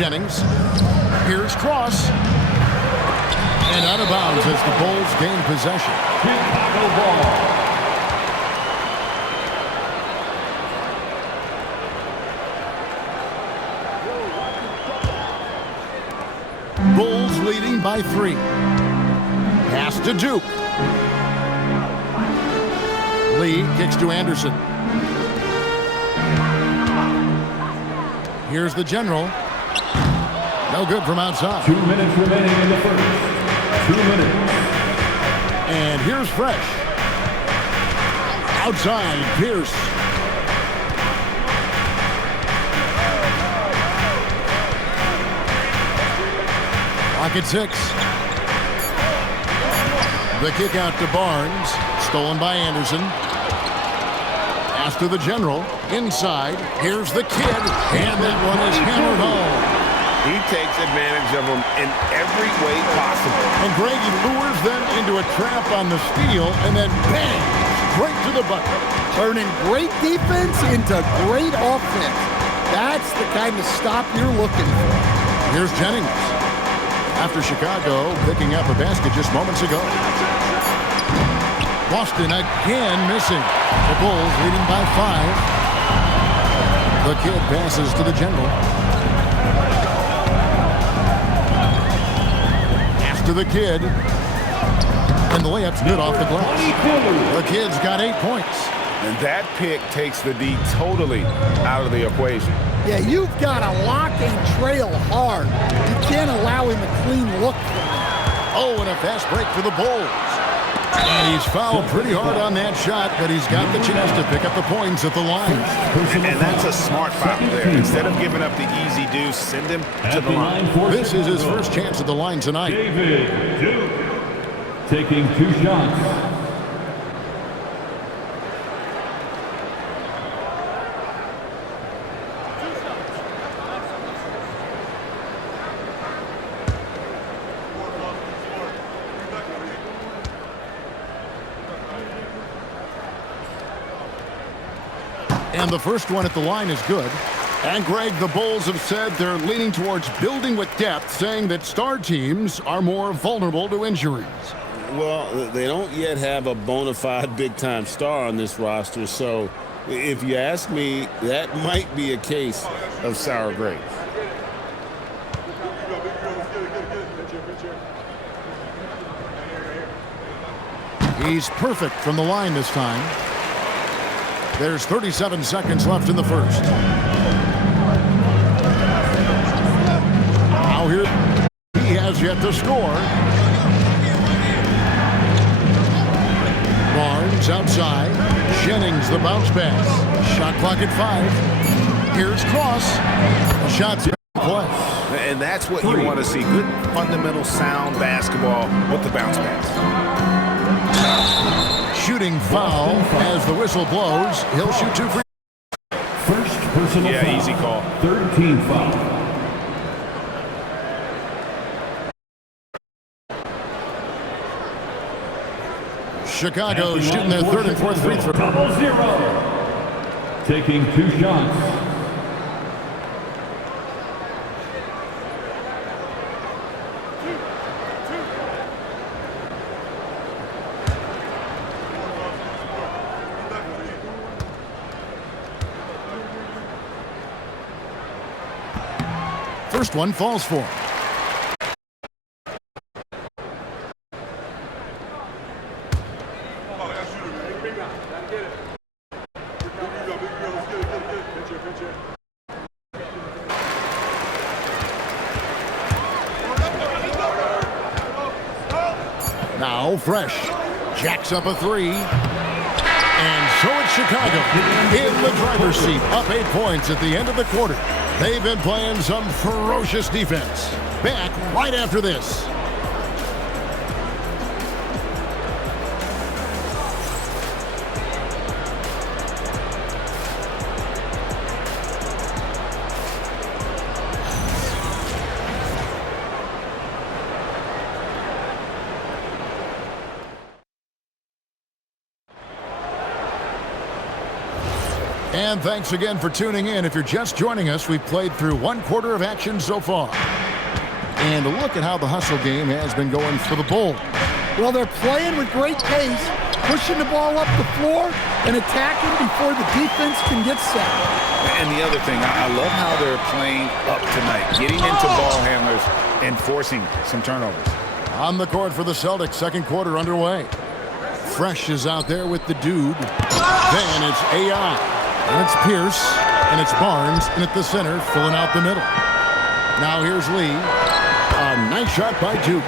Jennings. Here's Cross. And out of bounds as the Bulls gain possession. Chicago ball. Bulls leading by 3. Pass to Duke. Lee kicks to Anderson. Here's the general. No good from outside. 2 minutes remaining in the first. 2 minutes. And here's Fresh. Outside, Pierce. Clock at 6. The kick out to Barnes. Stolen by Anderson. Pass to the general. Inside. Here's the kid. And that one is hammered home. He takes advantage of them in every way possible. And Greg lures them into a trap on the steal and then bang, straight to the bucket. Turning great defense into great offense. That's the kind of stop you're looking for. Here's Jennings. After Chicago picking up a basket just moments ago. Boston again missing. The Bulls leading by 5. The kid passes to the general. Pass to the kid. And the layup's good off the glass. The kid's got 8 points. And that pick takes the D totally out of the equation. Yeah, you've got to lock and trail hard. You can't allow him a clean look from that. Oh, and a fast break for the Bulls. And he's fouled pretty hard on that shot, but he's got the chance to pick up the points at the line. And that's a smart foul there. Instead of giving up the easy deuce, send him to the line. This is his first chance at the line tonight. David Duke taking 2 shots. And the first one at the line is good. And Greg, the Bulls have said they're leaning towards building with depth, saying that star teams are more vulnerable to injuries. Well, they don't yet have a bona fide big-time star on this roster, so if you ask me, that might be a case of sour grapes. He's perfect from the line this time. There's 37 seconds left in the first. Now here, he has yet to score. Barnes outside. Jennings the bounce pass. Shot clock at 5. Here's Cross. The shot's in play. And that's what you want to see. Good, fundamental, sound basketball with the bounce pass. Shooting foul as the whistle blows. He'll shoot 2 free. First personal foul. Easy call. 13 foul. Chicago shooting their 3rd and 4th free throw. 0-0. Taking 2 shots. First one falls for him. Now Fresh jacks up a 3. And so it's Chicago in the driver's seat, up 8 points at the end of the quarter. They've been playing some ferocious defense. Back right after this. And thanks again for tuning in. If you're just joining us, we've played through one quarter of action so far. And a look at how the hustle game has been going for the Bulls. Well, they're playing with great pace, pushing the ball up the floor and attacking before the defense can get set. And the other thing, I love how they're playing up tonight, getting into ball handlers and forcing some turnovers. On the court for the Celtics, second quarter underway. Fresh is out there with the dude. Then it's AI. And it's Pierce. And it's Barnes. And at the center, filling out the middle. Now here's Lee. A nice shot by Duke.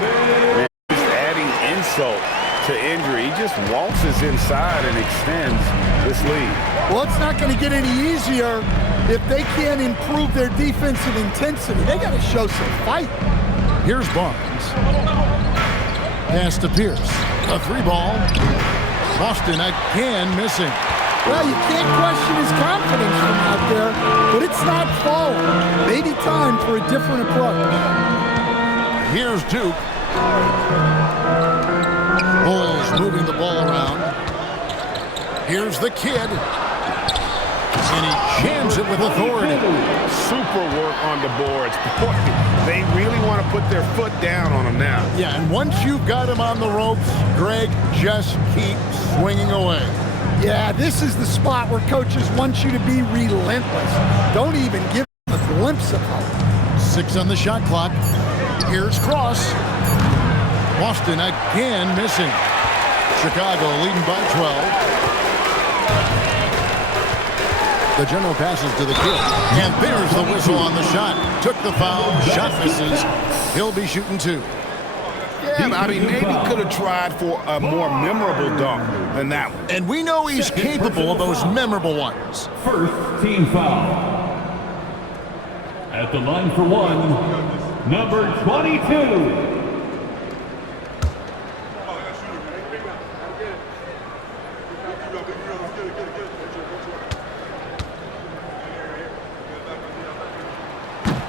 He's adding insult to injury. He just waltzes inside and extends this lead. Well, it's not going to get any easier if they can't improve their defensive intensity. They got to show some fight. Here's Barnes. Pass to Pierce. A three ball. Boston again missing. Well, you can't question his confidence from out there, but it's not falling. Maybe time for a different approach. Here's Duke. Bulls moving the ball around. Here's the kid. And he jams it with authority. Super work on the boards. Boy, they really want to put their foot down on him now. Yeah, and once you've got him on the ropes, Greg, just keep swinging away. Yeah, this is the spot where coaches want you to be relentless. Don't even give them a glimpse of hope. 6 on the shot clock. Here's Cross. Boston again missing. Chicago leading by 12. The general passes to the kid. And there's the whistle on the shot. Took the foul. Shot misses. He'll be shooting 2. Yeah, I mean, maybe could have tried for a more memorable dunk than that one. And we know he's capable of those memorable ones. First team foul. At the line for one, number 22.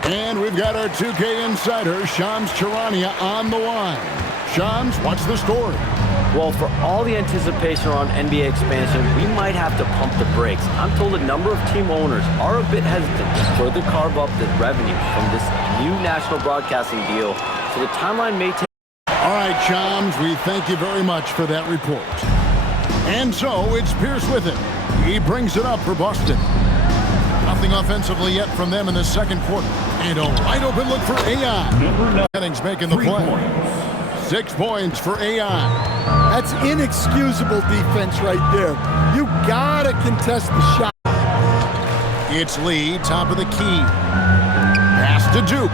And we've got our 2K insider, Shams Charania, on the line. Shams, what's the story? Well, for all the anticipation around NBA expansion, we might have to pump the brakes. I'm told a number of team owners are a bit hesitant to further carve up the revenue from this new national broadcasting deal, so the timeline may take... All right, Shams, we thank you very much for that report. And so it's Pierce with it. He brings it up for Boston. Nothing offensively yet from them in the second quarter. And a wide open look for AI. Jennings making the play. 6 points for AI. That's inexcusable defense right there. You gotta contest the shot. It's Lee, top of the key. Pass to Duke.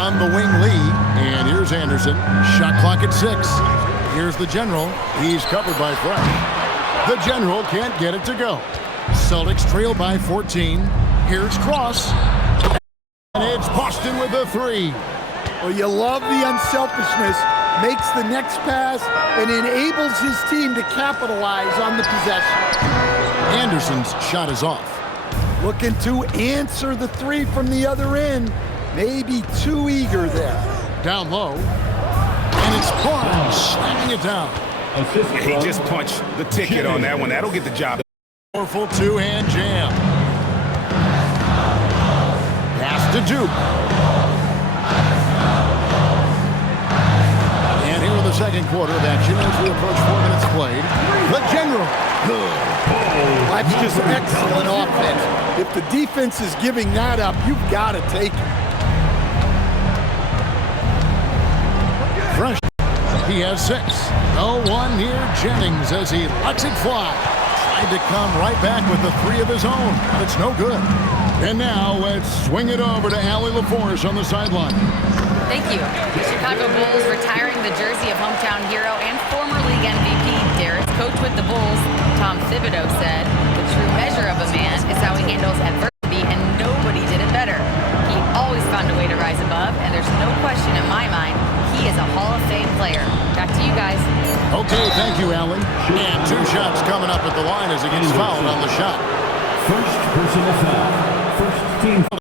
On the wing, Lee. And here's Anderson. Shot clock at 6. Here's the general. He's covered by Fresh. The general can't get it to go. Celtics trail by 14. Here's Cross. And it's Boston with a 3. Well, you love the unselfishness. Makes the next pass and enables his team to capitalize on the possession. Anderson's shot is off. Looking to answer the 3 from the other end. Maybe too eager there. Down low. And it's Barnes slamming it down. He just punched the ticket on that one. That'll get the job. Powerful two-hand jam. Pass to Duke. And here in the second quarter of action as we approach 4 minutes played. The general. That's just excellent offense. If the defense is giving that up, you've got to take it. Fresh. He has 6. No one near Jennings as he lets it fly. Tried to come right back with the 3 of his own, but it's no good. And now let's swing it over to Allie LaForce on the sideline. Thank you. The Chicago Bulls retiring the jersey of hometown hero and former league MVP, Derek's coach with the Bulls, Tom Thibodeau, said, "The true measure of a man is how he handles adversity, and nobody did it better. He always found a way to rise above, and there's no question in my mind he is a Hall of Fame player." Back to you guys. Okay, thank you, Allie. And 2 shots coming up at the line as he gets fouled on the shot. First personal foul. First team foul.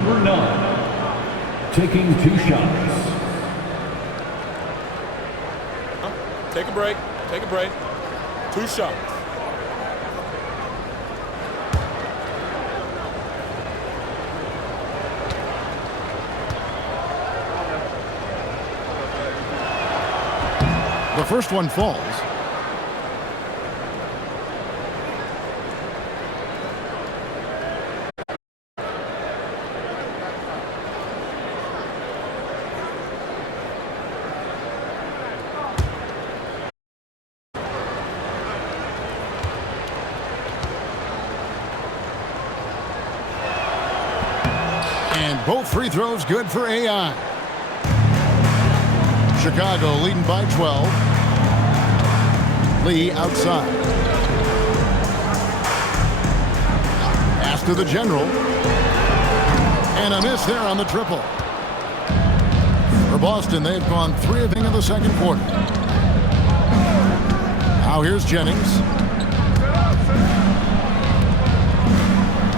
Number 9. Taking 2 shots. Take a break. Take a break. 2 shots. The first one falls. And both free throws good for AI. Chicago leading by 12. Lee outside. Pass to the general. And a miss there on the triple. For Boston, they've gone 3 of 8 in the second quarter. Now here's Jennings.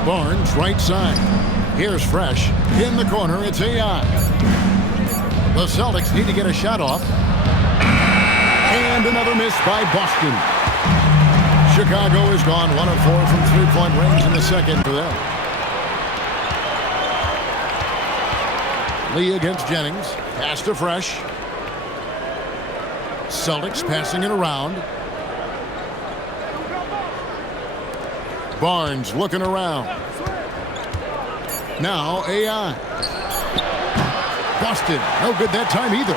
Barnes right side. Here's Fresh. In the corner, it's AI. The Celtics need to get a shot off. And another miss by Boston. Chicago has gone 1 of 4 from three-point range in the second for them. Lee against Jennings. Pass to Fresh. Celtics passing it around. Barnes looking around. Now AI. Boston, no good that time either.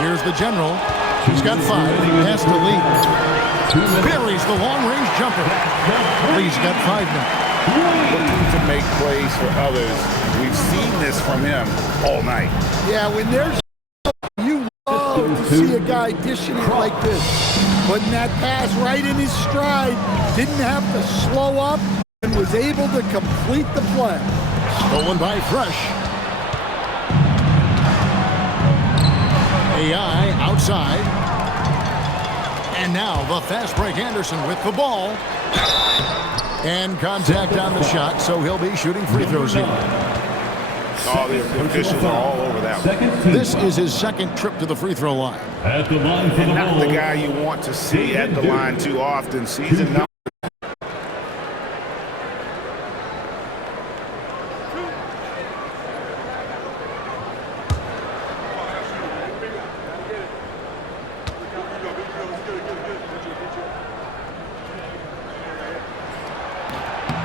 Here's the general. He's got 5. Pass to Lee. Buries the long-range jumper. Lee's got 5 now. Looking to make plays for others. We've seen this from him all night. Yeah, when there's you love to see a guy dishing it like this. Putting that pass right in his stride. Didn't have to slow up and was able to complete the play. Stolen by Fresh. AI outside. And now the fast break Anderson with the ball. And contact on the shot, so he'll be shooting free throws here. All the officials are all over that one. This is his second trip to the free throw line. At the line for And the not the ball. guy you want to see at the line too often. Season number.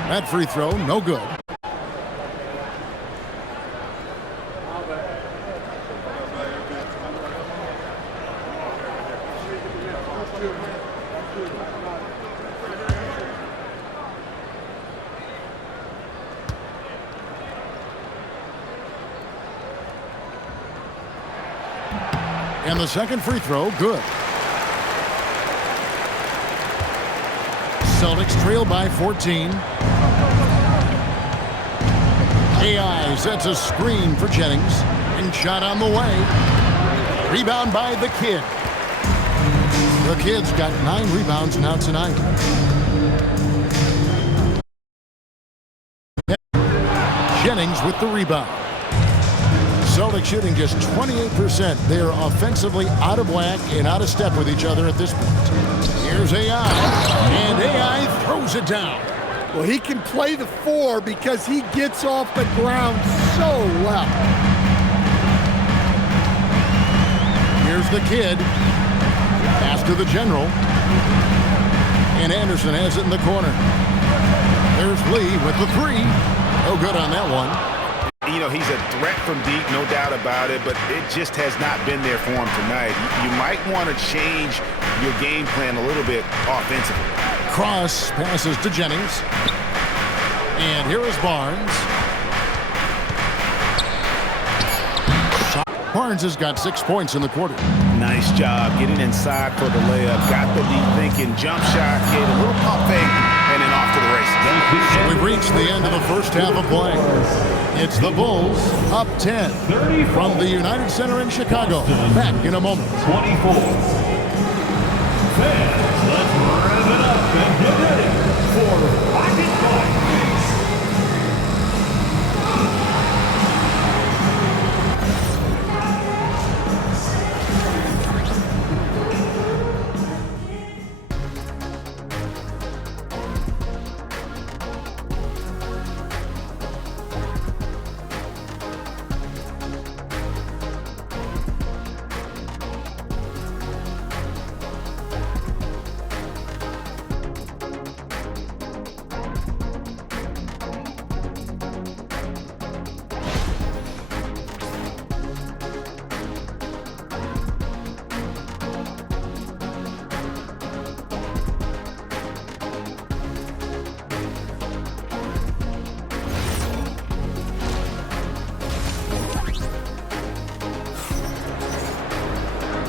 That free throw, no good. And the second free throw, good. Celtics trail by 14. AI sets a screen for Jennings. And shot on the way. Rebound by the kid. The kid's got 9 rebounds now tonight. Jennings with the rebound. Celtics shooting just 28%. They are offensively out of whack and out of step with each other at this point. Here's AI. And AI throws it down. Well, he can play the 4 because he gets off the ground so well. Here's the kid. Pass to the general. And Anderson has it in the corner. There's Lee with the 3. No good on that one. You know, he's a threat from deep, no doubt about it, but it just has not been there for him tonight. You might want to change your game plan a little bit offensively. Cross passes to Jennings. And here is Barnes. Barnes has got 6 points in the quarter. Nice job getting inside for the layup. Got the deep thinking, jump shot, gave a little pump fake, and then off to the races. So we've reached the end of the first half of play. It's the Bulls up 10 from the United Center in Chicago. Back in a moment. 24. Fans, let's rev it up and get ready for Rocket Fight.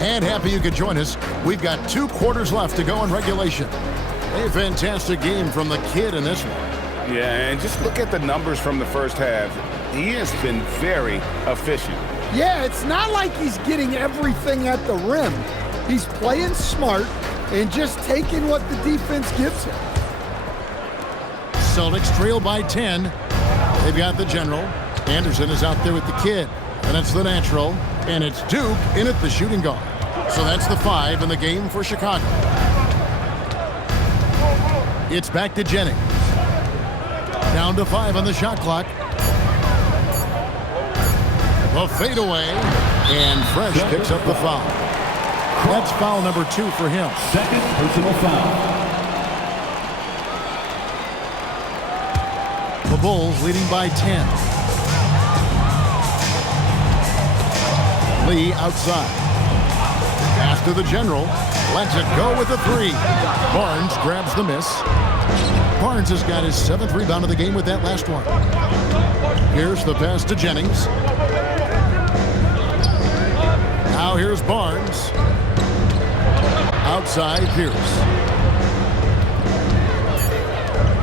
And happy you could join us. We've got 2 quarters left to go in regulation. A fantastic game from the kid in this one. Yeah, and just look at the numbers from the first half. He has been very efficient. Yeah, it's not like he's getting everything at the rim. He's playing smart and just taking what the defense gives him. Celtics trail by 10. They've got the general. Anderson is out there with the kid. And it's the natural. And it's Duke in at the shooting guard. So that's the 5 in the game for Chicago. It's back to Jennings. Down to 5 on the shot clock. The fadeaway. And Fresh picks up the foul. That's foul number 2 for him. Second personal foul. The Bulls leading by 10. Lee outside. Pass to the general. Lets it go with the 3. Barnes grabs the miss. Barnes has got his 7th rebound of the game with that last one. Here's the pass to Jennings. Now here's Barnes. Outside Pierce.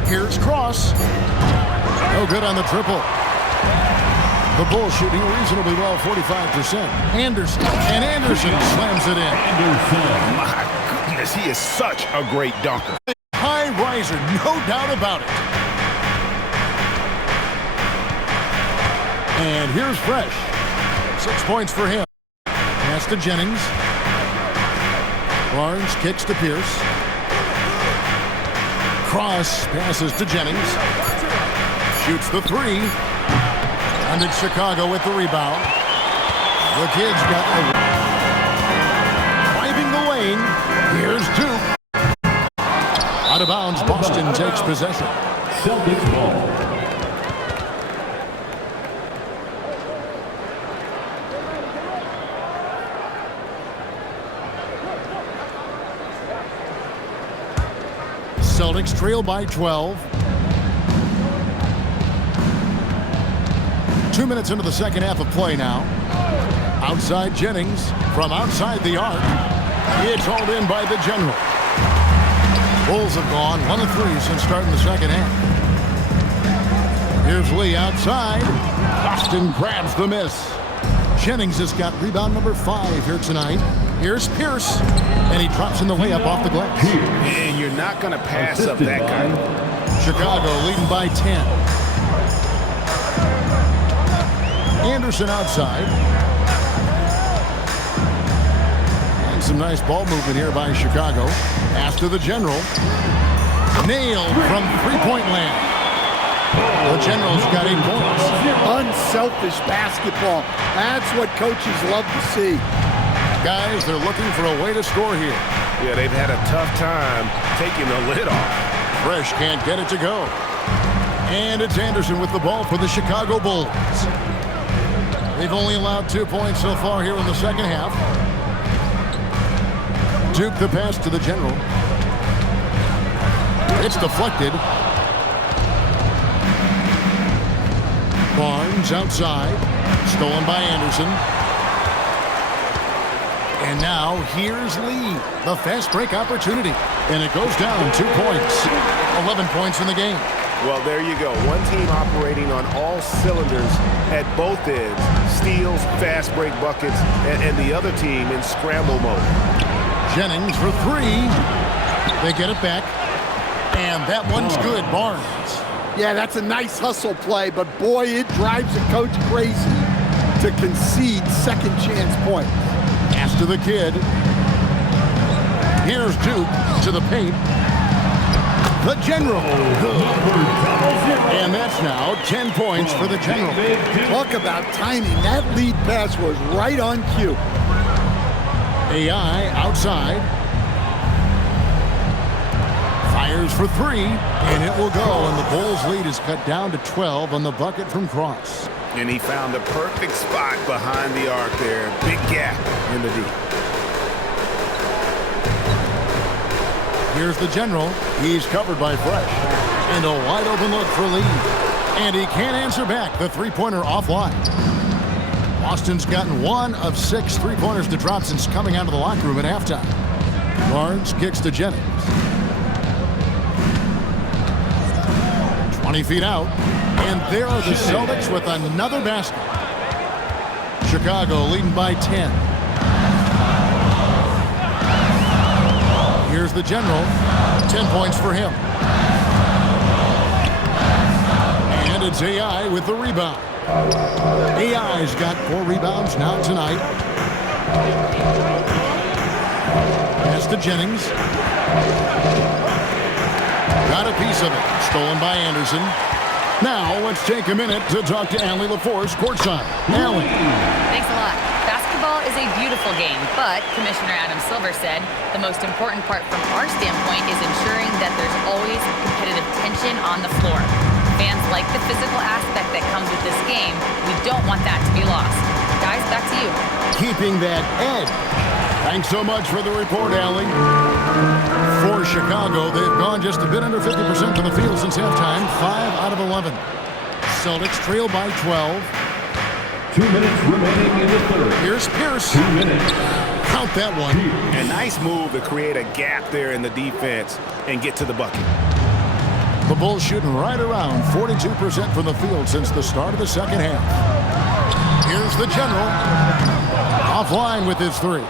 Here's Cross. No good on the triple. The Bulls shooting reasonably well, 45%. Anderson. And Anderson slams it in. My goodness, he is such a great dunker. High riser, no doubt about it. And here's Fresh. 6 points for him. Pass to Jennings. Barnes kicks to Pierce. Cross passes to Jennings. Shoots the 3. And it's Chicago with the rebound. The kids got the... Driving the lane. Here's Duke. Out of bounds, Boston takes possession. Celtics ball. Celtics trail by 12. 2 minutes into the second half of play now. Outside Jennings from outside the arc. It's hauled in by the general. Bulls have gone 1 of 3 since starting the second half. Here's Lee outside. Boston grabs the miss. Jennings has got rebound number 5 here tonight. Here's Pierce. And he drops in the layup off the glass. And you're not going to pass up that guy. Chicago leading by 10. Anderson outside. And some nice ball movement here by Chicago. Pass to the general. Nailed from three-point land. The general's got 8 points. Unselfish basketball. That's what coaches love to see. Guys, they're looking for a way to score here. Yeah, they've had a tough time taking the lid off. Fresh can't get it to go. And it's Anderson with the ball for the Chicago Bulls. They've only allowed 2 points so far here in the second half. Duke the pass to the general. It's deflected. Barnes outside. Stolen by Anderson. And now here's Lee. The fast break opportunity. And it goes down 2 points. 11 points in the game. Well, there you go. One team operating on all cylinders at both ends. Steals, fast break buckets, and the other team in scramble mode. Jennings for 3. They get it back. And that one's good. Barnes. Yeah, that's a nice hustle play, but boy, it drives a coach crazy to concede second chance points. Pass to the kid. Here's Duke to the paint. The general. And that's now 10 points for the general. Talk about timing. That lead pass was right on cue. AI outside. Fires for 3, and it will go. And the Bulls' lead is cut down to 12 on the bucket from Cross. And he found the perfect spot behind the arc there. Big gap in the deep. Here's the general. He's covered by Fresh. And a wide open look for Lee. And he can't answer back. The three-pointer offline. Boston's gotten 1 of 6 3-pointers to drop since coming out of the locker room at halftime. Barnes kicks to Jennings. 20 feet out. And there are the Celtics with another basket. Chicago leading by 10. Here's the general. 10 points for him. And it's AI with the rebound. AI's got 4 rebounds now tonight. Pass to Jennings. Got a piece of it. Stolen by Anderson. Now let's take a minute to talk to Allie LaForce courtside. Allie. Thanks a lot. Basketball is a beautiful game, but Commissioner Adam Silver said the most important part from our standpoint is ensuring that there's always competitive tension on the floor. Fans like the physical aspect that comes with this game. We don't want that to be lost. Guys, back to you. Keeping that edge. Thanks so much for the report, Allie. For Chicago, they've gone just a bit under 50% from the field since halftime. 5 out of 11. Celtics trail by 12. 2 minutes remaining in the third. Here's Pierce. 2 minutes. Count that one. A nice move to create a gap there in the defense and get to the bucket. The Bulls shooting right around 42% from the field since the start of the second half. Here's the general. Offline with his 3.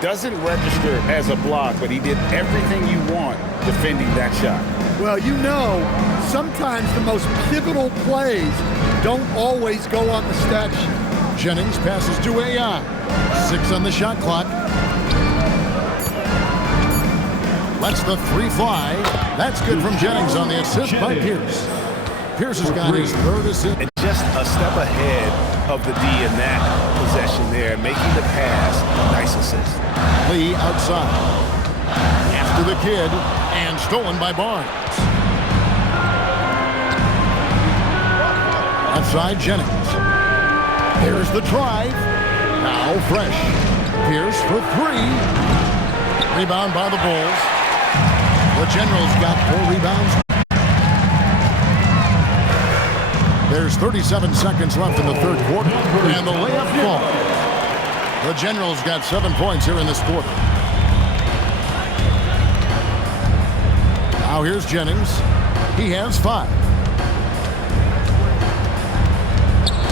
Doesn't register as a block, but he did everything you want defending that shot. Well, you know, sometimes the most pivotal plays don't always go on the stat sheet. Jennings passes to AI. 6 on the shot clock. Lets the 3 fly. That's good from Jennings on the assist by Pierce. Pierce has got his 3rd assist. And just a step ahead of the D in that possession there, making the pass. Nice assist. Lee outside. After the kid, and stolen by Barnes. Outside Jennings. Here's the drive. Now Fresh. Pierce for 3. Rebound by the Bulls. The Generals got 4 rebounds. There's 37 seconds left in the 3rd quarter, and the layup falls. The Generals got 7 points here in this quarter. Now here's Jennings. He has 5.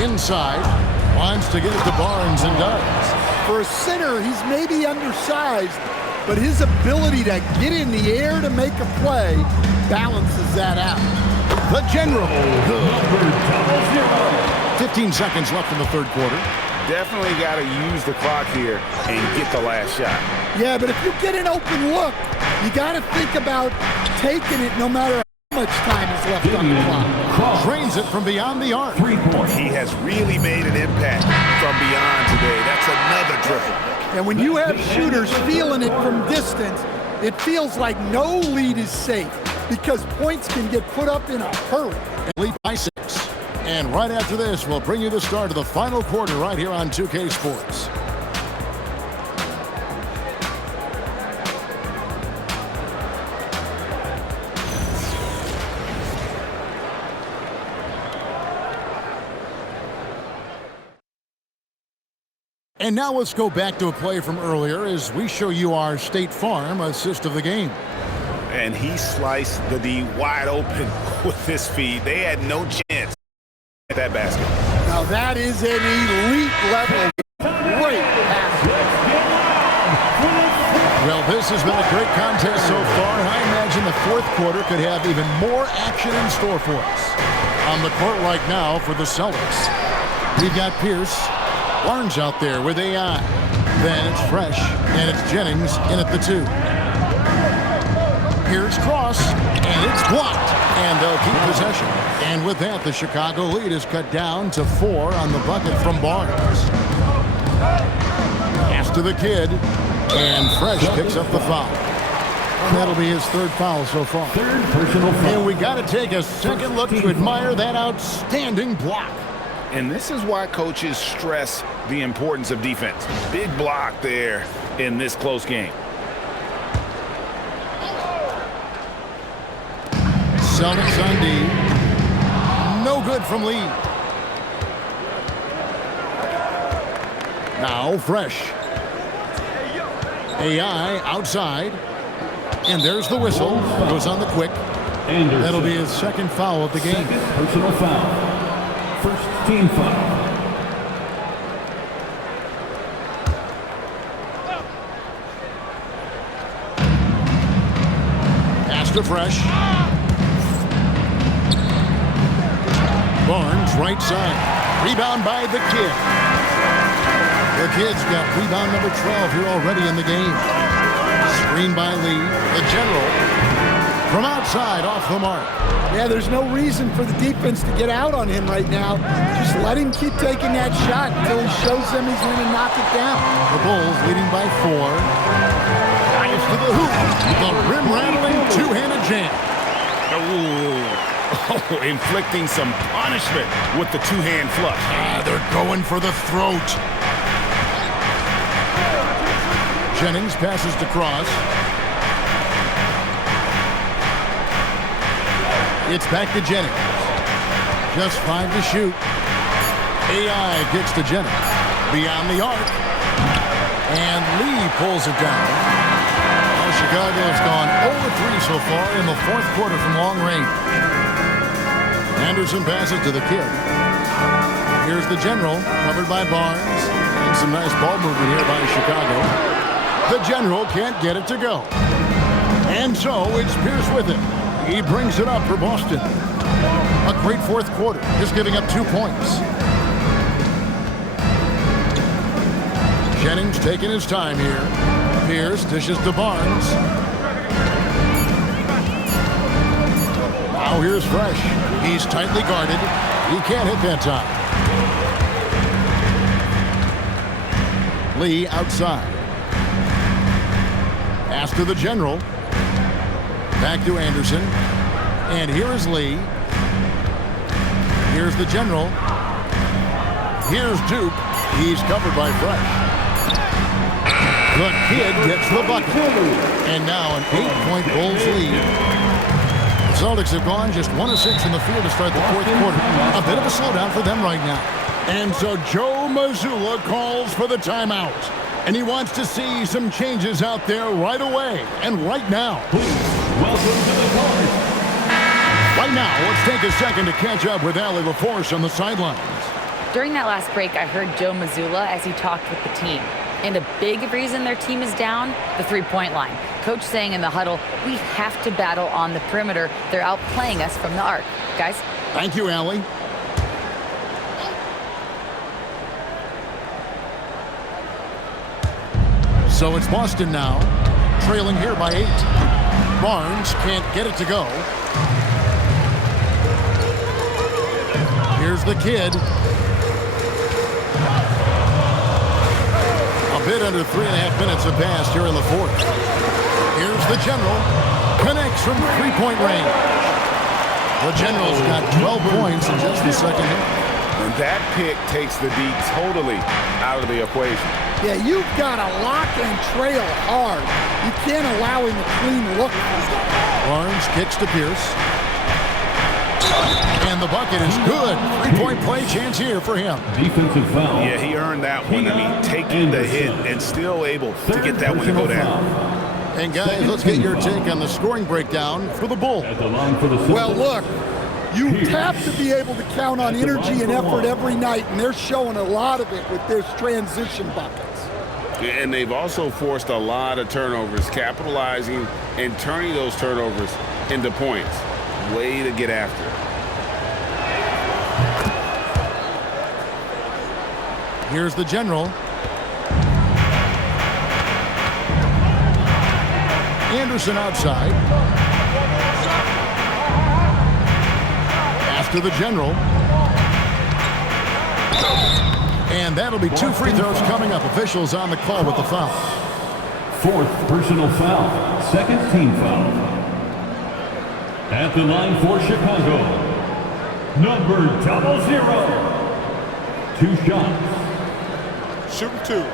Inside. Wants to get it to Barnes and does. For a center, he's maybe undersized, but his ability to get in the air to make a play balances that out. The General. Number 15 seconds left in the 3rd quarter. Definitely got to use the clock here and get the last shot. Yeah, but if you get an open look, you got to think about taking it no matter how much time is left on the clock. Drains it from beyond the arc. 3 points. He has really made an impact from beyond today. That's another triple. And when you have shooters feeling it from distance, it feels like no lead is safe because points can get put up in a hurry. Lead by 6. And right after this, we'll bring you the start of the final quarter right here on 2K Sports. And now let's go back to a play from earlier as we show you our State Farm assist of the game. And he sliced the D wide open with his feet. They had no chance at that basket. Now that is an elite level. Great pass. Well, this has been a great contest so far, and I imagine the 4th quarter could have even more action in store for us. On the court right now for the Celtics, we've got Pierce. Barnes out there with AI. Then it's Fresh, and it's Jennings in at the 2. Here's Cross, and it's blocked, and they'll keep possession. And with that, the Chicago lead is cut down to 4 on the bucket from Barnes. Pass to the kid, and Fresh picks up the foul. And that'll be his 3rd foul so far. 3rd personal foul. And we got to take a second look to admire that outstanding block. And this is why coaches stress the importance of defense. Big block there in this close game. Celtics on D. No good from Lee. Now Fresh. AI outside. And there's the whistle. Goes on the quick. Anderson. That'll be his second foul of the game. Second personal foul. First team foul. Pass to Fresh. Barnes, right side. Rebound by the Kid. The Kid's got rebound number 12 here already in the game. Screen by Lee. The General from outside off the mark. Yeah, there's no reason for the defense to get out on him right now. Just let him keep taking that shot until he shows them he's going to knock it down. The Bulls leading by 4. Drives to the hoop. The rim-rattling two-handed jam. Oh, inflicting some punishment with the two-hand flush. They're going for the throat. Jennings passes to Cross. It's back to Jennings. Just 5 to shoot. AI gets to Jennings. Beyond the arc. And Lee pulls it down. Well, Chicago has gone 0-3 so far in the fourth quarter from long range. Anderson passes to the Kid. Here's the General, covered by Barnes. And some nice ball movement here by Chicago. The General can't get it to go. And so it's Pierce with it. He brings it up for Boston. A great fourth quarter, just giving up 2 points. Jennings taking his time here. Pierce dishes to Barnes. Now here's Fresh. He's tightly guarded. He can't hit that time. Lee outside. Pass to the General. Back to Anderson. And here is Lee. Here's the General. Here's Duke. He's covered by Fresh. The Kid gets the bucket. And now an 8-point Bulls lead. The Celtics have gone just 1 of 6 in the field to start the fourth quarter. A bit of a slowdown for them right now. And so Joe Mazzulla calls for the timeout. And he wants to see some changes out there right away and right now. Welcome to the court. Right now, let's take a second to catch up with Allie LaForce on the sidelines. During that last break, I heard Joe Mazzulla as he talked with the team. And a big reason their team is down, the three-point line. Coach saying in the huddle, we have to battle on the perimeter. They're outplaying us from the arc. Guys? Thank you, Allie. So it's Boston now, trailing here by 8. Barnes can't get it to go. Here's the Kid. A bit under 3.5 minutes have passed here in the fourth. Here's the General. Connects from three-point range. The General's got 12 points in just the second half. And that pick takes the D totally out of the equation. Yeah, you've got to lock and trail hard. You can't allow him a clean look. Barnes kicks to Pierce. And the bucket is good. Three-point play chance here for him. Defensive foul. Yeah, he earned that one. I mean, taking the hit and still able to get that one to go down. And guys, let's get your take on the scoring breakdown for the Bulls. At the line for the Well, look, you have to be able to count on energy and effort every night, and they're showing a lot of it with their transition buckets. And they've also forced a lot of turnovers, capitalizing and turning those turnovers into points. Way to get after it. Here's the General. Anderson outside. Pass to the General. And that'll be 2 free throws coming up. Officials on the call with the foul. Fourth personal foul. Second team foul. At the line for Chicago, number 00. 2 shots. Shoot 2.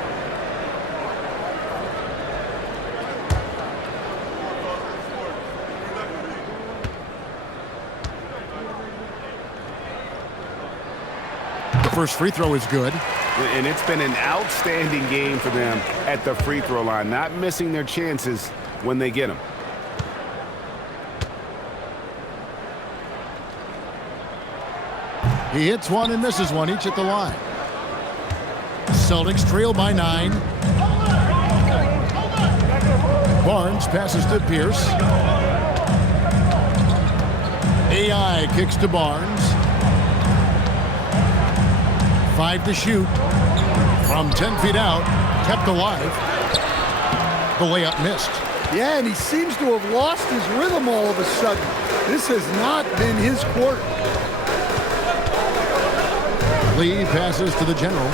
The first free throw is good. And it's been an outstanding game for them at the free throw line, not missing their chances when they get them. He hits one and misses one, each at the line. Celtics trail by 9. Barnes passes to Pierce. AI kicks to Barnes. 5 to shoot. From 10 feet out, kept alive. The layup missed. Yeah, and he seems to have lost his rhythm all of a sudden. This has not been his quarter. Lee passes to the general.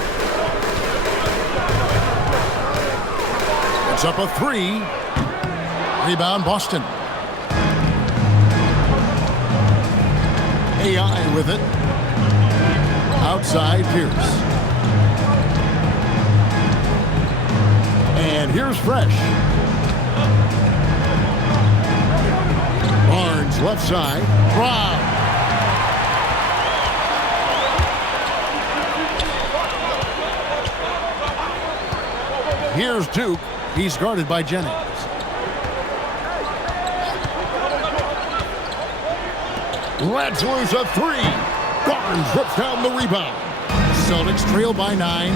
It's up a 3. Rebound Boston. AI with it. Outside Pierce. And here's Fresh. Barnes left side. Brown. Here's Duke. He's guarded by Jennings. Lets loose a 3. Barnes rips down the rebound. Celtics trail by 9.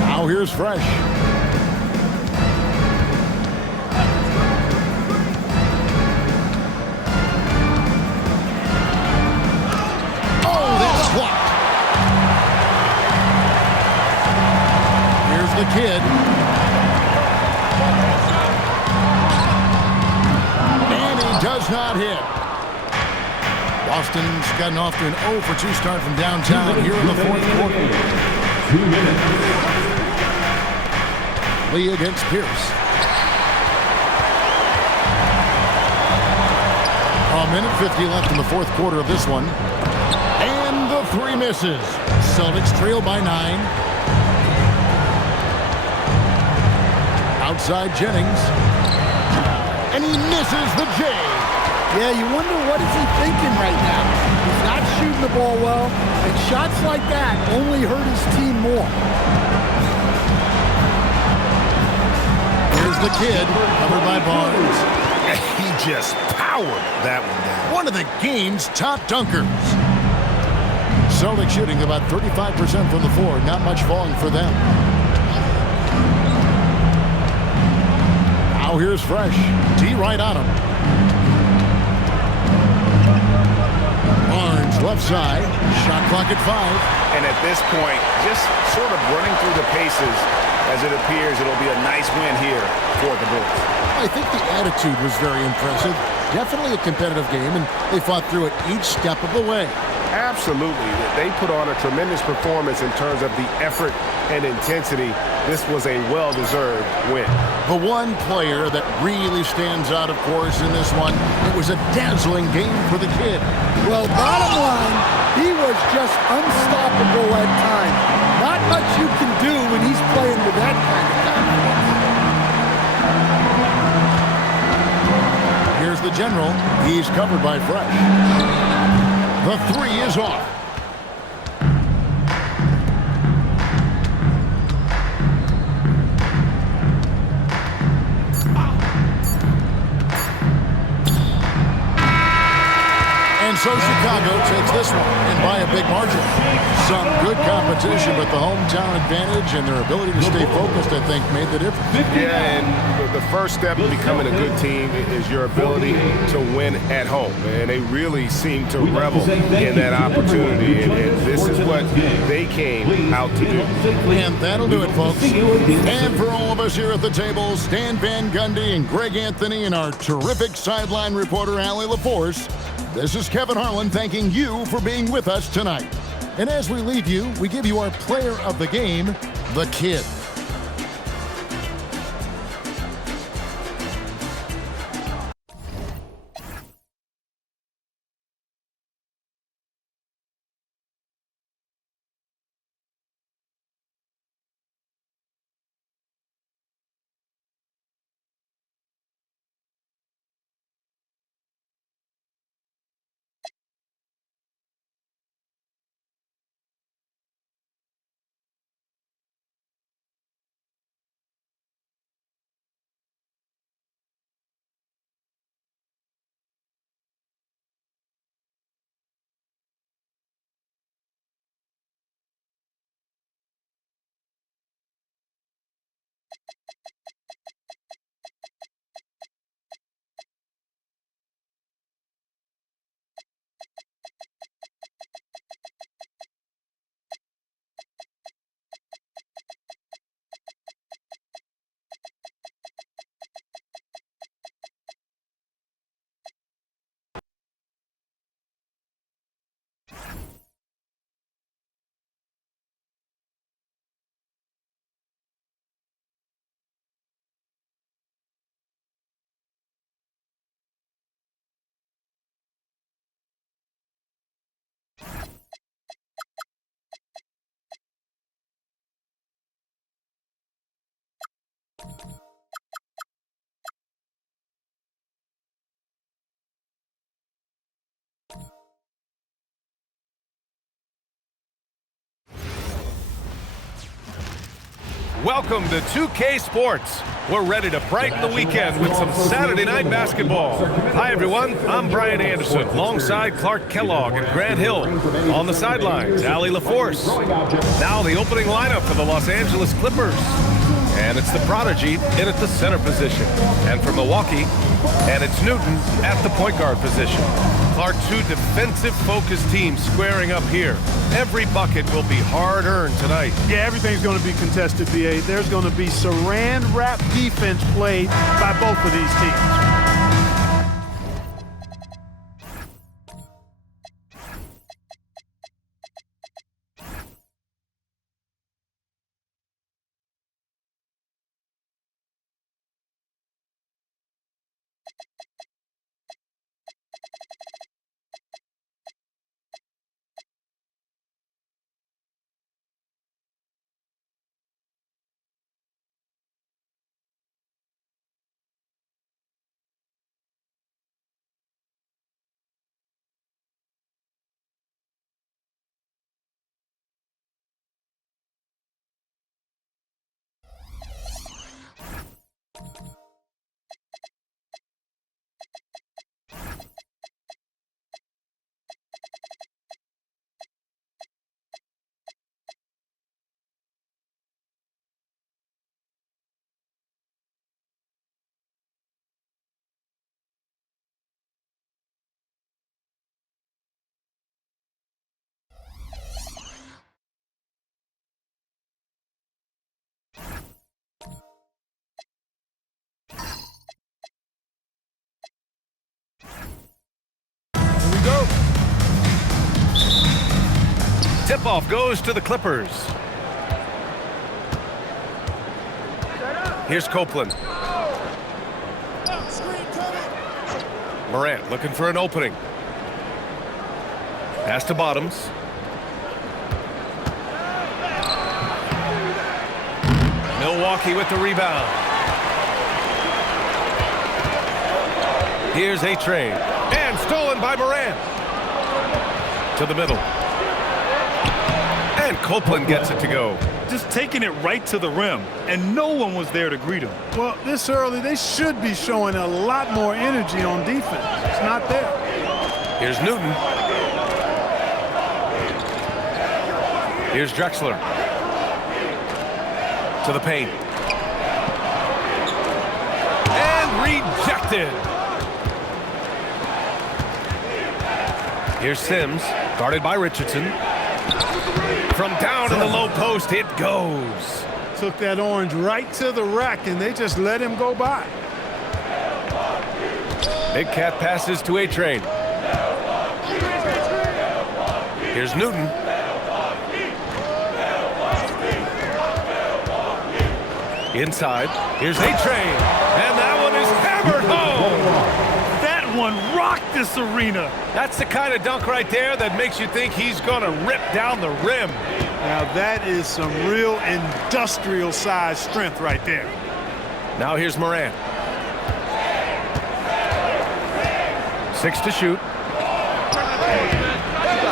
Now here's Fresh. Oh, that's blocked. Here's the kid. And he does not hit. Boston's gotten off to an 0 for 2 start from downtown here in the fourth quarter. 2 minutes. Lee against Pierce. A minute 50 left in the fourth quarter of this one. And the 3 misses. Celtics trail by 9. Outside Jennings. And he misses the J. Yeah, you wonder what is he thinking right now. He's not shooting the ball well, and shots like that only hurt his team more. Here's the kid, covered by Barnes. He just powered that one down. One of the game's top dunkers. Celtics shooting about 35% from the floor. Not much falling for them. Now here's Fresh. D right on him. Barnes left side. Shot clock at 5. And at this point, just sort of running through the paces as it appears it'll be a nice win here for the Bulls. I think the attitude was very impressive. Definitely a competitive game, and they fought through it each step of the way. Absolutely. They put on a tremendous performance in terms of the effort and intensity. This was a well-deserved win. The one player that really stands out, of course, in this one, it was a dazzling game for the kid. Well, bottom line, he was just unstoppable at times. Not much you can do when he's playing with that kind of confidence. Here's the general. He's covered by Fresh. The 3 is off. And so Chicago takes this one, and by a big margin. Some good competition, but the hometown advantage and their ability to stay focused, I think, made the difference. Yeah, and the first step of becoming a good team is your ability to win at home. And they really seem to revel in that opportunity, and this is what they came out to do. And that'll do it, folks. And for all of us here at the table, Stan Van Gundy and Greg Anthony and our terrific sideline reporter, Allie LaForce, this is Kevin Harlan thanking you for being with us tonight. And as we leave you, we give you our player of the game, the kid. Welcome to 2K Sports. We're ready to brighten the weekend with some Saturday night basketball. Hi, everyone. I'm Brian Anderson, alongside Clark Kellogg and Grant Hill. On the sidelines, Allie LaForce. Now the opening lineup for the Los Angeles Clippers. And it's the Prodigy in at the center position. And from Milwaukee, and it's Newton at the point guard position. Our two defensive-focused teams squaring up here. Every bucket will be hard-earned tonight. Yeah, everything's going to be contested, BA. There's going to be saran wrap defense played by both of these teams. Tip-off goes to the Clippers. Here's Copeland. Morant looking for an opening. Pass to Bottoms. Milwaukee with the rebound. Here's A-Train. And stolen by Morant. To the middle. And Copeland gets it to go. Just taking it right to the rim, and no one was there to greet him. Well, this early, they should be showing a lot more energy on defense. It's not there. Here's Newton. Here's Drexler. To the paint. And rejected. Here's Sims, guarded by Richardson. From down in the low post, it goes. Took that orange right to the rack, and they just let him go by. Big Cat passes to A-Train. Here's Newton. Inside, here's A-Train. And that one is hammered home. That one rocked this arena. That's the kind of dunk right there that makes you think he's going to rip down the rim. Now that is some real industrial size strength right there. Now here's Morant. 6 to shoot.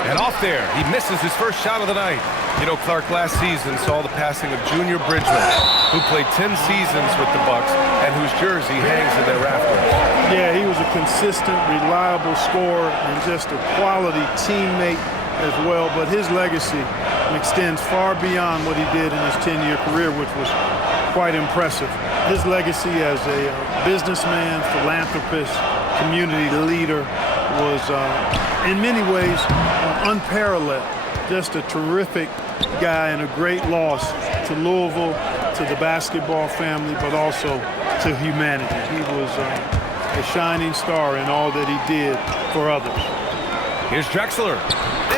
And off there, he misses his first shot of the night. You know, Clark last season saw the passing of Junior Bridgman, who played 10 seasons with the Bucks and whose jersey hangs in their rafters. Yeah, he was a consistent, reliable scorer and just a quality teammate as well. But his legacy extends far beyond what he did in his 10-year career, which was quite impressive. His legacy as a businessman, philanthropist, community leader was, in many ways, unparalleled. Just a terrific guy and a great loss to Louisville, to the basketball family, but also to humanity. He was a shining star in all that he did for others. Here's Drexler,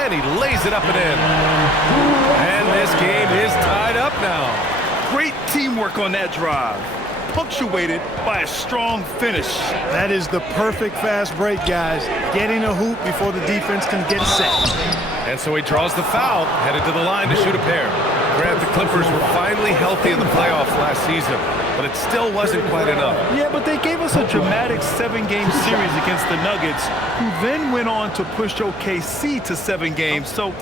and he lays it up and in. And this game is tied up now. Great teamwork on that drive, punctuated by a strong finish. That is the perfect fast break, guys. Getting a hoop before the defense can get set. And so he draws the foul, headed to the line to shoot a pair. Grant, the Clippers were finally healthy in the playoffs last season, but it still wasn't quite enough. Yeah, but they gave us a dramatic 7-game series against the Nuggets, who then went on to push OKC to 7 games. So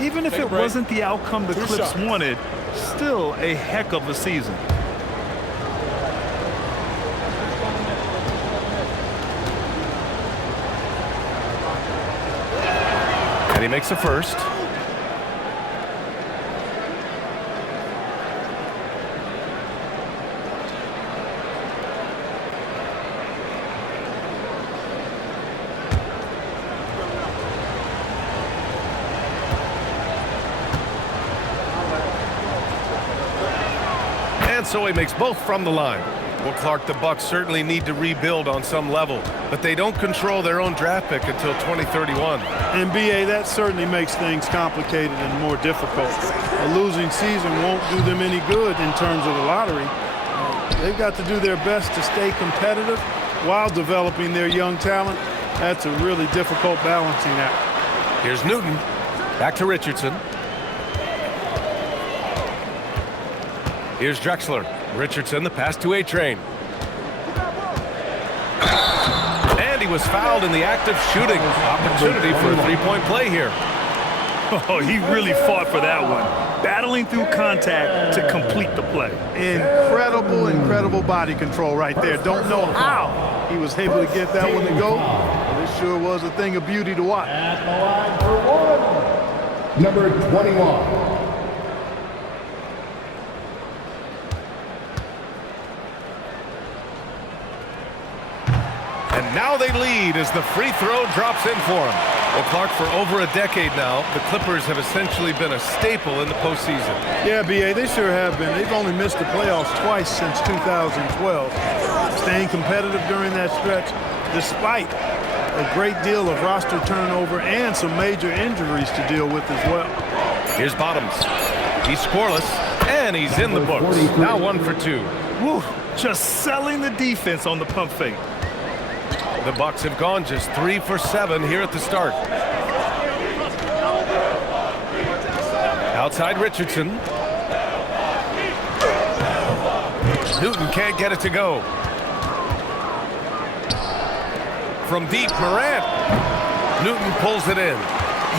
even if it wasn't the outcome the Clips wanted, still a heck of a season. And he makes a first. And so he makes both from the line. Well, Clark, the Bucks certainly need to rebuild on some level, but they don't control their own draft pick until 2031. And BA, that certainly makes things complicated and more difficult. A losing season won't do them any good in terms of the lottery. They've got to do their best to stay competitive while developing their young talent. That's a really difficult balancing act. Here's Newton. Back to Richardson. Here's Drexler. Richardson, the pass to A-Train. And he was fouled in the act of shooting. Opportunity for a three-point play here. Oh, he really fought for that one. Battling through contact to complete the play. Incredible body control right there. Don't know how he was able to get that one to go. But it sure was a thing of beauty to watch. At the line for one, number 21. And now they lead as the free throw drops in for them. Well, Clark, for over a decade now, the Clippers have essentially been a staple in the postseason. Yeah, BA, they sure have been. They've only missed the playoffs twice since 2012. Staying competitive during that stretch, despite a great deal of roster turnover and some major injuries to deal with as well. Here's Bottoms. He's scoreless, and he's in the books. Now 1 for 2. Woo, just selling the defense on the pump fake. The Bucks have gone just 3 for 7 here at the start. Outside Richardson. Newton can't get it to go. From deep, Morant. Newton pulls it in.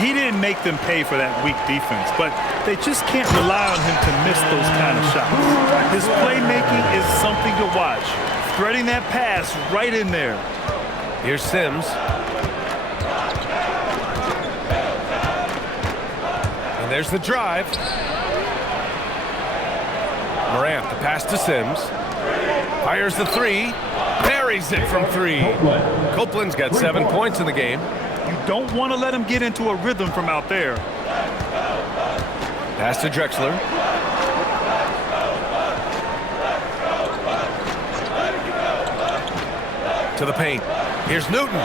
He didn't make them pay for that weak defense, but they just can't rely on him to miss those kind of shots. His playmaking is something to watch. Threading that pass right in there. Here's Sims. And there's the drive. Morant, the pass to Sims. Fires the three. Buries it from 3. Copeland's got 7 points in the game. You don't want to let him get into a rhythm from out there. Pass to Drexler. To the paint. Here's Newton.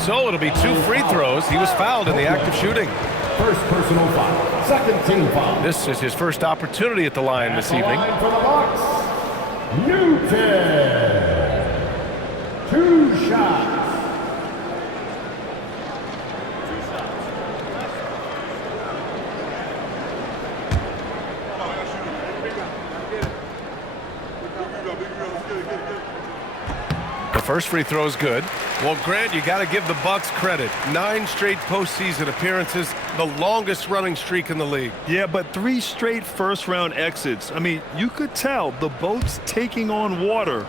So it'll be 2 free throws. He was fouled in the act of shooting. First personal foul. Second team foul. This is his first opportunity at the line this evening. Line for the Bucks, Newton. 2 shots. First free throw is good. Well, Grant, you got to give the Bucks credit. 9 straight postseason appearances, the longest running streak in the league. Yeah, but 3 straight first-round exits. I mean, you could tell the boat's taking on water,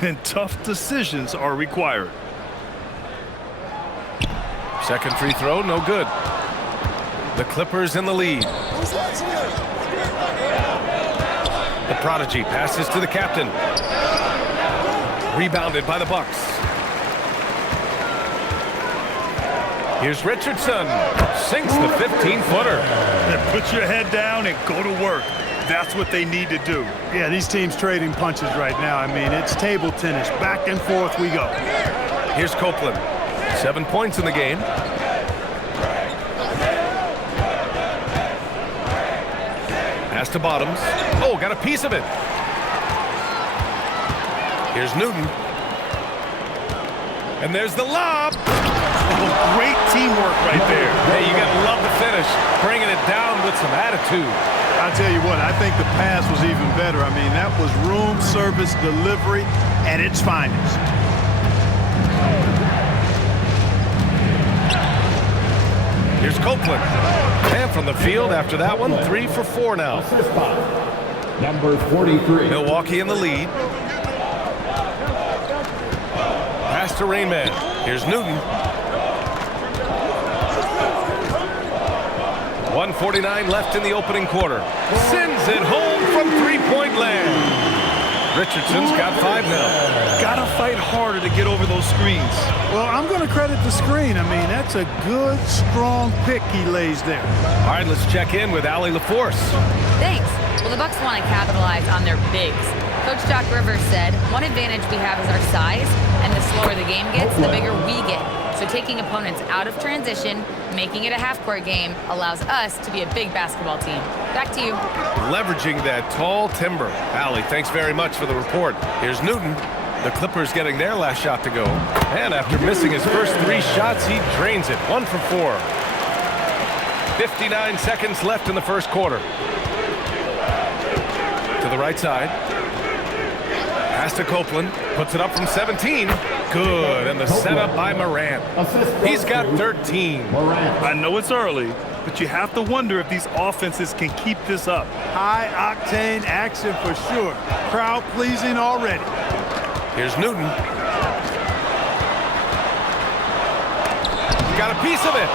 and tough decisions are required. Second free throw, no good. The Clippers in the lead. The prodigy passes to the captain. Rebounded by the Bucks. Here's Richardson. Sinks the 15-footer. Put your head down and go to work. That's what they need to do. Yeah, these teams trading punches right now. I mean, it's table tennis. Back and forth we go. Here's Copeland. 7 points in the game. Pass to Bottoms. Oh, got a piece of it. Here's Newton. And there's the lob. Oh, great teamwork right there. Hey, you got to love the finish. Bringing it down with with some attitude. I tell you what, I think the pass was even better. I mean, that was room service delivery at its finest. Here's Copeland. And from the field after that one, 3 for 4 now. Number 43. Milwaukee in the lead. Pass to Rainman. Here's Newton. 1:49 left in the opening quarter. Sends it home from three-point land. Richardson's got 5 now. Gotta fight harder to get over those screens. Well, I'm going to credit the screen. I mean, that's a good, strong pick he lays there. All right, let's check in with Allie LaForce. Thanks. Well, the Bucks want to capitalize on their bigs. Coach Doc Rivers said, one advantage we have is our size, and the slower the game gets, the bigger we get. So taking opponents out of transition, making it a half-court game, allows us to be a big basketball team. Back to you. Leveraging that tall timber. Allie, thanks very much for the report. Here's Newton. The Clippers getting their last shot to go. And after missing his first 3 shots, he drains it. 1 for 4. 59 seconds left in the first quarter. To the right side. Pass to Copeland. Puts it up from 17. Good. And the setup by Morant. He's got 13. I know it's early, but you have to wonder if these offenses can keep this up. High-octane action for sure. Crowd-pleasing already. Here's Newton. Got a piece of it.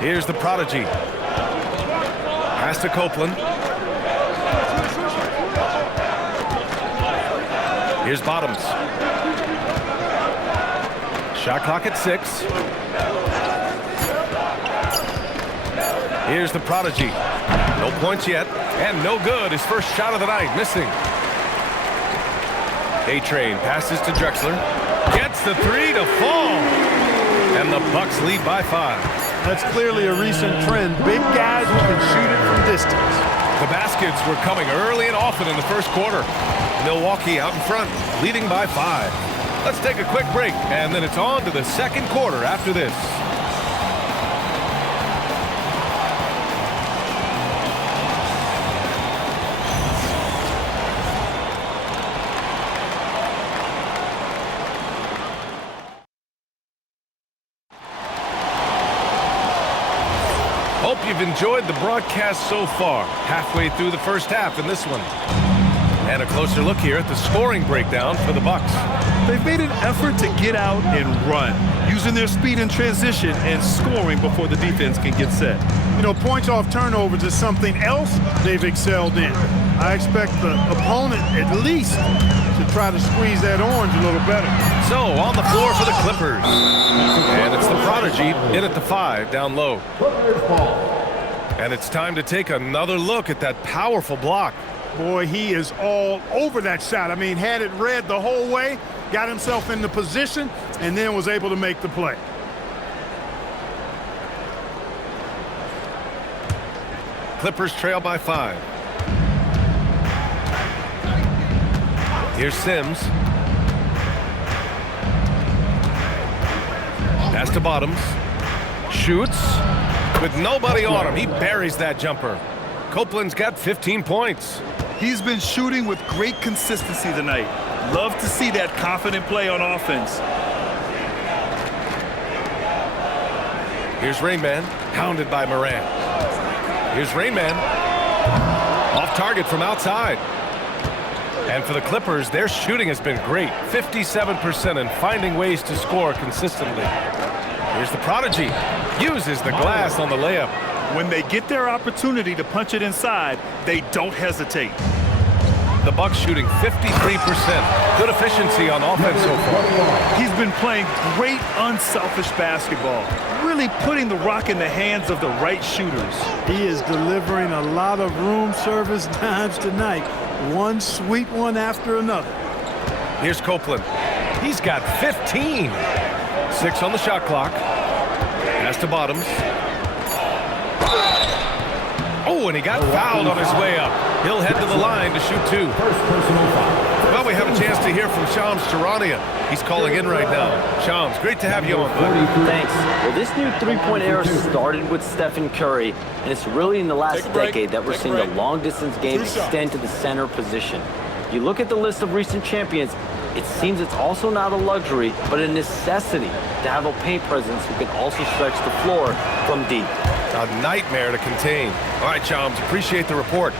Here's the prodigy. Pass to Copeland. Here's Bottoms. Shot clock at 6. Here's the prodigy. No points yet, and no good. His first shot of the night, missing. A-Train passes to Drexler. Gets the 3 to fall. And the Bucks lead by 5. That's clearly a recent trend. Big guys who can shoot it from distance. The baskets were coming early and often in the first quarter. Milwaukee out in front, leading by 5. Let's take a quick break, and then it's on to the second quarter after this. Hope you've enjoyed the broadcast so far. Halfway through the first half in this one. And a closer look here at the scoring breakdown for the Bucks. They've made an effort to get out and run, using their speed in transition and scoring before the defense can get set. You know, points off turnovers is something else they've excelled in. I expect the opponent at least to try to squeeze that orange a little better. So, on the floor for the Clippers. And it's the prodigy in at the 5 down low. And it's time to take another look at that powerful block. Boy, he is all over that shot. I mean, had it read the whole way, got himself in the position, and then was able to make the play. Clippers trail by 5. Here's Sims. Pass to Bottoms. Shoots. With nobody on him, he buries that jumper. Copeland's got 15 points. He's been shooting with great consistency tonight. Love to see that confident play on offense. Here's Rainman, hounded by Morant. Here's Rainman. Off target from outside. And for the Clippers, their shooting has been great. 57% and finding ways to score consistently. Here's the prodigy. Uses the glass on the layup. When they get their opportunity to punch it inside, they don't hesitate. The Bucks shooting 53%. Good efficiency on offense so far. He's been playing great unselfish basketball, really putting the rock in the hands of the right shooters. He is delivering a lot of room service dimes tonight. One sweet one after another. Here's Copeland. He's got 15. 6 on the shot clock. Pass to Bottoms. Oh, and he got fouled on his way up. He'll head to the line to shoot 2. First personal foul. Well, we have a chance to hear from Shams Charania. He's calling in right now. Shams, great to have you on. Thanks. Well, this new three-point era started with Stephen Curry, and it's really in the last decade that we're seeing the long-distance game extend to the center position. You look at the list of recent champions, it seems it's also not a luxury, but a necessity to have a paint presence who can also stretch the floor from deep. A nightmare to contain. All right, Shams, appreciate the report.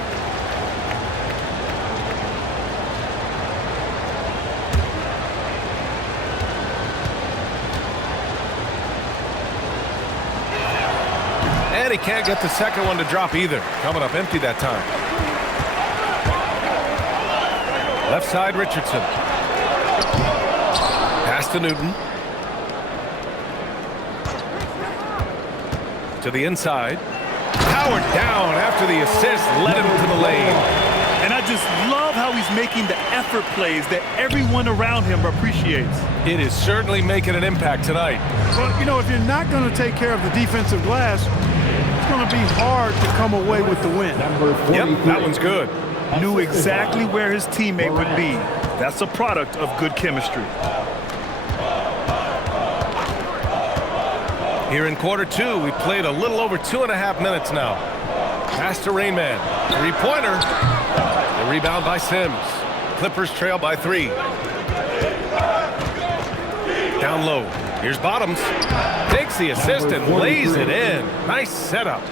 And he can't get the second one to drop either. Coming up empty that time. Left side, Richardson. Pass to Newton. To the inside. Powered down after the assist. Led him to the lane. And I just love how he's making the effort plays that everyone around him appreciates. It is certainly making an impact tonight. Well, you know, if you're not going to take care of the defensive glass, it's going to be hard to come away with the win. Yep, that one's good. Knew exactly where his teammate would be. That's a product of good chemistry. Here in quarter two, we played a little over 2.5 minutes now. Pass to Rainman. Three-pointer. The rebound by Sims. Clippers trail by 3. Down low. Here's Bottoms. Takes the assist and lays it in. Nice setup.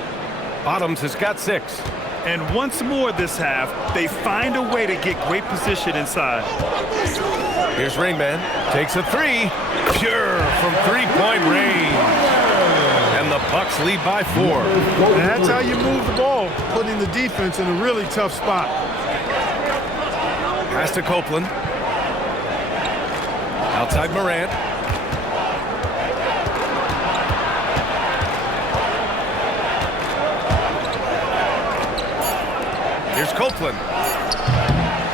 Bottoms has got 6. And once more this half, they find a way to get great position inside. Here's Rainman. Takes a 3. Pure from three-point range. And the Bucks lead by 4. And that's how you move the ball, putting the defense in a really tough spot. Pass to Copeland. Outside Morant. Here's Copeland.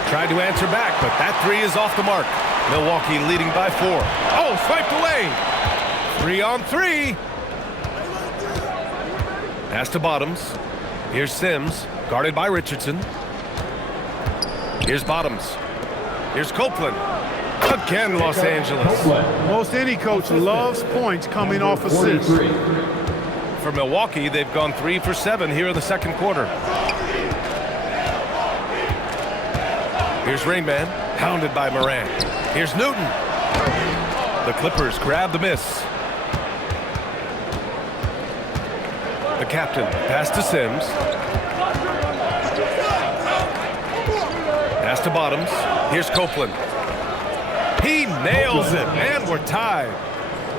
Tried to answer back, but that 3 is off the mark. Milwaukee leading by 4. Oh, swiped away. 3 on 3. Pass to Bottoms. Here's Sims, guarded by Richardson. Here's Bottoms. Here's Copeland. Again, Los Angeles. Most any coach loves points coming off assists. For Milwaukee, they've gone 3 for 7 here in the second quarter. Here's Rainman, pounded by Morant. Here's Newton. The Clippers grab the miss. The captain, pass to Sims. Pass to Bottoms. Here's Copeland. He nails it, and we're tied.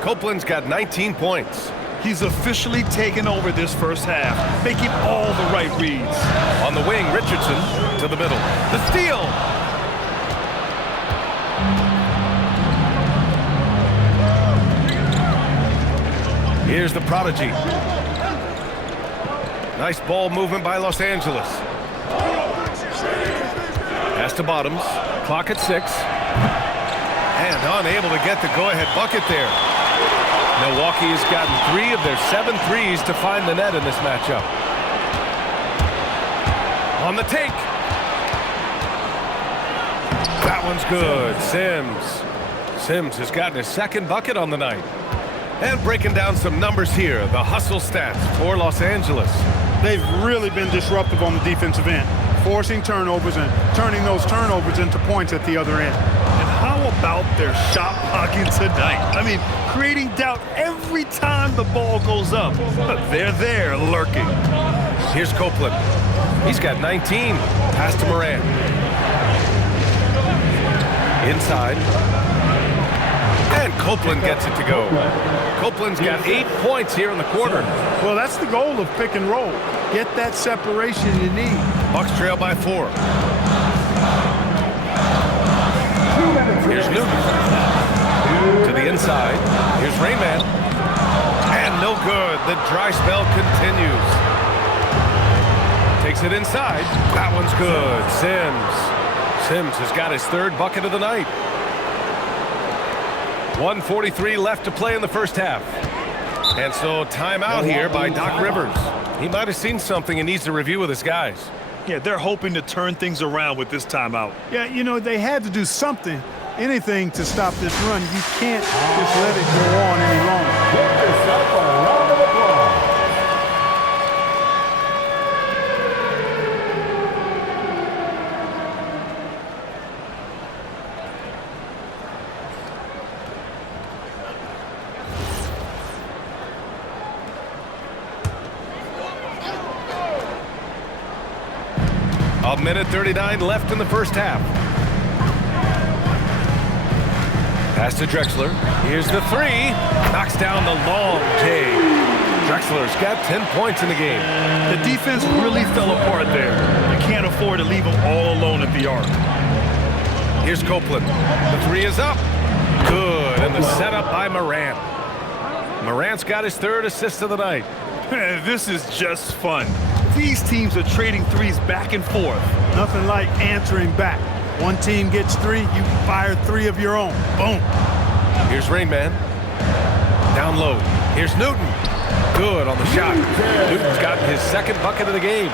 Copeland's got 19 points. He's officially taken over this first half, making all the right reads. On the wing, Richardson to the middle. The steal. Here's the prodigy. Nice ball movement by Los Angeles. Pass to Bottoms. Clock at 6. And unable to get the go-ahead bucket there. Milwaukee has gotten 3 of their 7 threes to find the net in this matchup. On the take. That one's good. Sims has gotten his second bucket on the night. And breaking down some numbers here, the hustle stats for Los Angeles. They've really been disruptive on the defensive end, forcing turnovers and turning those turnovers into points at the other end. And how about their shot blocking tonight? I mean, creating doubt every time the ball goes up. But they're there lurking. Here's Copeland. He's got 19. Pass to Morant. Inside. And Copeland gets it to go. Copeland's got 8 points here in the quarter. Well, that's the goal of pick and roll. Get that separation you need. Bucks trail by 4. Here's Newton. To the inside. Here's Rainman. And no good. The dry spell continues. Takes it inside. That one's good. Sims has got his 3rd bucket of the night. 1:43 left to play in the first half. And so timeout here by Doc Rivers. He might have seen something and needs to review with his guys. Yeah, they're hoping to turn things around with this timeout. Yeah, you know, they had to do something, anything to stop this run. You can't just let it go on any longer. Give yourself a round of applause. A minute 39 left in the first half. Pass to Drexler. Here's the three. Knocks down the long J. Drexler's got 10 points in the game. The defense really fell apart there. You can't afford to leave them all alone at the arc. Here's Copeland. The three is up. Good. And the setup by Morant. Morant's got his third assist of the night. This is just fun. These teams are trading threes back and forth. Nothing like answering back. One team gets three, you fire three of your own. Boom. Here's Rain Man. Down low. Here's Newton. Good on the shot. Newton's gotten his second bucket of the game.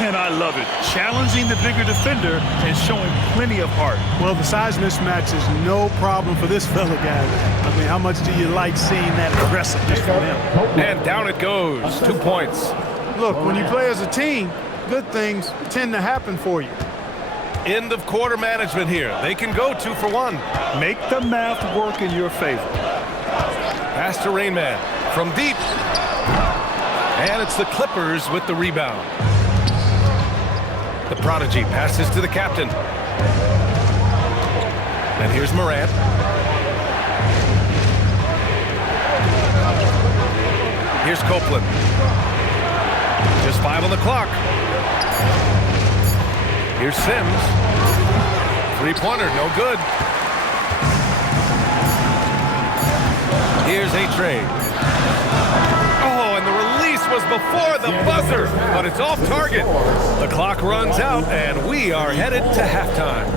And I love it. Challenging the bigger defender and showing plenty of heart. Well, the size mismatch is no problem for this fella, guys. I mean, how much do you like seeing that aggressiveness from him? And down it goes. 2 points. Look, when you play as a team, good things tend to happen for you. End of quarter management here. They can go 2 for 1. Make the math work in your favor. Pass to Rain Man from deep. And it's the Clippers with the rebound. The Prodigy passes to the captain. And here's Morant. Here's Copeland. Just 5 on the clock. Here's Sims. Three-pointer, no good. Here's A-Trade. Oh, and the release was before the buzzer, but it's off target. The clock runs out, and we are headed to halftime.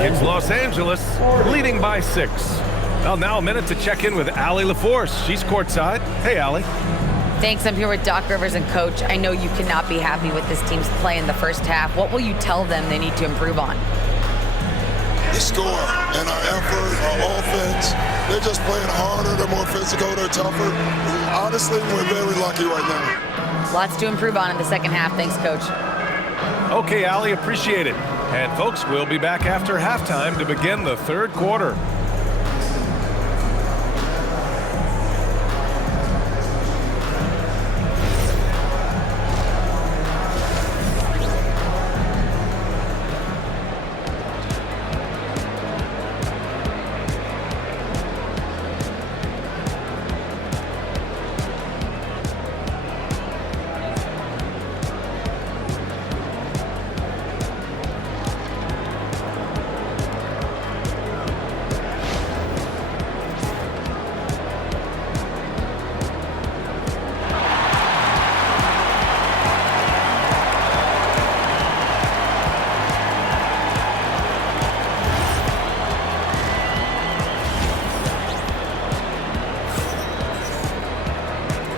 It's Los Angeles leading by 6. Well, now a minute to check in with Allie LaForce. She's courtside. Hey, Allie. Thanks. I'm here with Doc Rivers and Coach. I know you cannot be happy with this team's play in the first half. What will you tell them they need to improve on? The score and our effort, our offense. They're just playing harder. They're more physical. They're tougher. Honestly, we're very lucky right now. Lots to improve on in the second half. Thanks, Coach. Okay, Allie, appreciate it. And folks, we'll be back after halftime to begin the third quarter.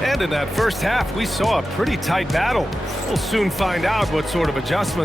And in that first half, we saw a pretty tight battle. We'll soon find out what sort of adjustments